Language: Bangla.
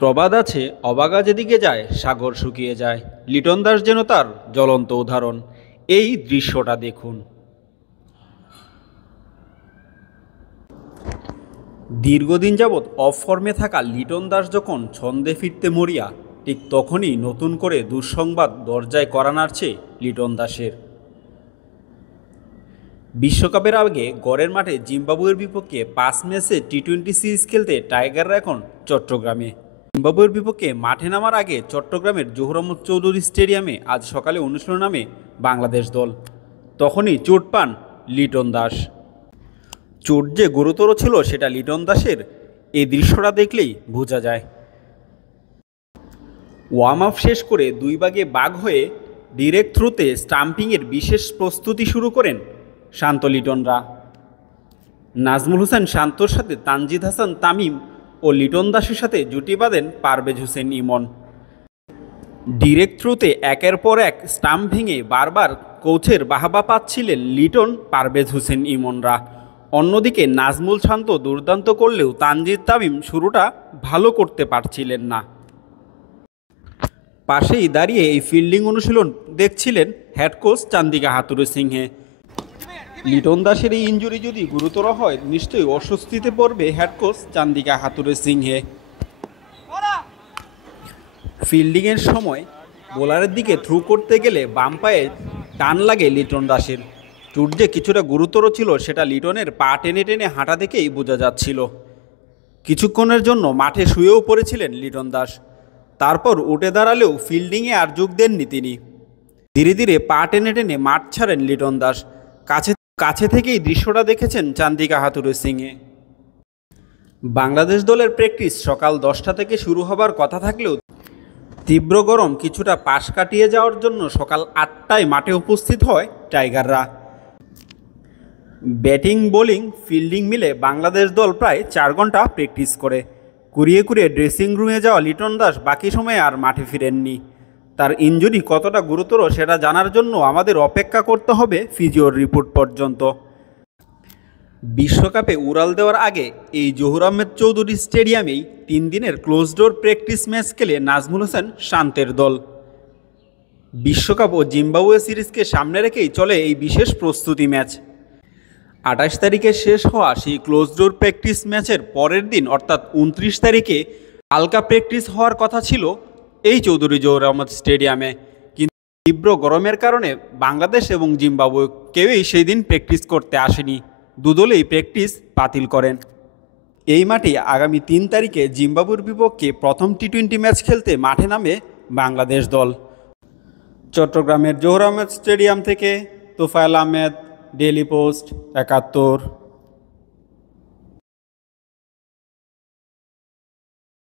প্রবাদ আছে, অবাগা যেদিকে যায় সাগর শুকিয়ে যায়। লিটন দাস যেন তার জ্বলন্ত উদাহরণ। এই দৃশ্যটা দেখুন। দীর্ঘদিন যাবৎ অফ ফর্মে থাকা লিটন দাস যখন ছন্দে ফিরতে মরিয়া, ঠিক তখনই নতুন করে দুঃসংবাদ দরজায় কড়া নাড়ছে লিটন দাসের। বিশ্বকাপের আগে গড়ের মাঠে জিম্বাবুয়ের বিপক্ষে 5 ম্যাচে টি-20 সিরিজ খেলতে টাইগাররা এখন চট্টগ্রামে। জিম্বাবুয়ের বিপক্ষে মাঠে নামার আগে চট্টগ্রামের জহুর আহমদ চৌধুরী স্টেডিয়ামে আজ সকালে অনুশীলন নামে বাংলাদেশ দল। তখনই চোট পান লিটন দাস। চোট যে গুরুতর ছিল সেটা লিটন দাসের এই দৃশ্যটা দেখলেই বোঝা যায়। ওয়ার্ম আপ শেষ করে দুই ভাগে ভাগ হয়ে ডিরেক্ট থ্রোতে স্টাম্পিংয়ের বিশেষ প্রস্তুতি শুরু করেন শান্ত লিটনরা। নাজমুল হোসেন শান্তর সাথে তানজিদ হাসান তামিম ও লিটন দাসের সাথে জুটি বাঁধেন পারভেজ হোসেন ইমন। ডিরেক্ট থ্রোতে একের পর এক স্টাম্প ভেঙে বারবার কোচের বাহাবা পাচ্ছিলেন লিটন, পারভেজ হোসেন ইমনরা। অন্যদিকে নাজমুল শান্ত দুর্দান্ত করলেও তানজিদ তামিম শুরুটা ভালো করতে পারছিলেন না। পাশেই দাঁড়িয়ে এই ফিল্ডিং অনুশীলন দেখছিলেন হেড কোচ চান্দিকা হাথুরু সিংহে। লিটন দাসের এই ইনজুরি যদি গুরুতর হয় নিশ্চয়ই অস্বস্তিতে পড়বে হেড কোচ চান্দিকা হাথুরু সিংহে। ফিল্ডিংয়ের সময় বোলারের দিকে থ্রু করতে গেলে বাম পায়ে টান লাগে লিটন দাসের। চোট যে কিছুটা গুরুতর ছিল সেটা লিটনের পা টেনে টেনে হাঁটা দেখেই বোঝা যাচ্ছিল। কিছুক্ষণের জন্য মাঠে শুয়েও পড়েছিলেন লিটন দাস। তারপর উঠে দাঁড়ালেও ফিল্ডিংয়ে আর যোগ দেননি তিনি। ধীরে ধীরে পা টেনে টেনে মাঠ ছাড়েন লিটন দাস। কাছে থেকেই দৃশ্যটা দেখেছেন চান্দিকা হাথুরু সিংহে। বাংলাদেশ দলের প্র্যাকটিস সকাল 10টা থেকে শুরু হবার কথা থাকলেও তীব্র গরম কিছুটা পাশ কাটিয়ে যাওয়ার জন্য সকাল 8টায় মাঠে উপস্থিত হয় টাইগাররা। ব্যাটিং, বোলিং, ফিল্ডিং মিলে বাংলাদেশ দল প্রায় 4 ঘন্টা প্র্যাকটিস করে। কুড়িয়ে কুড়িয়ে ড্রেসিং রুমে যাওয়া লিটন দাস বাকি সময়ে আর মাঠে ফিরেননি। তার ইনজুরি কতটা গুরুতর সেটা জানার জন্য আমাদের অপেক্ষা করতে হবে ফিজিওর রিপোর্ট পর্যন্ত। বিশ্বকাপে উড়াল দেওয়ার আগে এই জহুর আহমেদ চৌধুরী স্টেডিয়ামেই 3 দিনের ক্লোজ ডোর প্র্যাকটিস ম্যাচ খেলে নাজমুল হোসেন শান্তের দল। বিশ্বকাপ ও জিম্বাবুয়ে সিরিজকে সামনে রেখেই চলে এই বিশেষ প্রস্তুতি ম্যাচ। 28 তারিখে শেষ হওয়া সেই ক্লোজ ডোর প্র্যাকটিস ম্যাচের পরের দিন অর্থাৎ 29 তারিখে হালকা প্র্যাকটিস হওয়ার কথা ছিল এই চৌধুরী জহুর আহমদ স্টেডিয়ামে। কিন্তু তীব্র গরমের কারণে বাংলাদেশ এবং জিম্বাবুয়ে কেউই সেই দিন প্র্যাকটিস করতে আসেনি। দুদলেই প্র্যাকটিস বাতিল করেন। এই মাঠে আগামী 3 তারিখে জিম্বাবুয়ের বিপক্ষে প্রথম টি-20 ম্যাচ খেলতে মাঠে নামে বাংলাদেশ দল। চট্টগ্রামের জহুর আহমেদ স্টেডিয়াম থেকে তোফায়েল আহমেদ, ডেইলি পোস্ট, 71।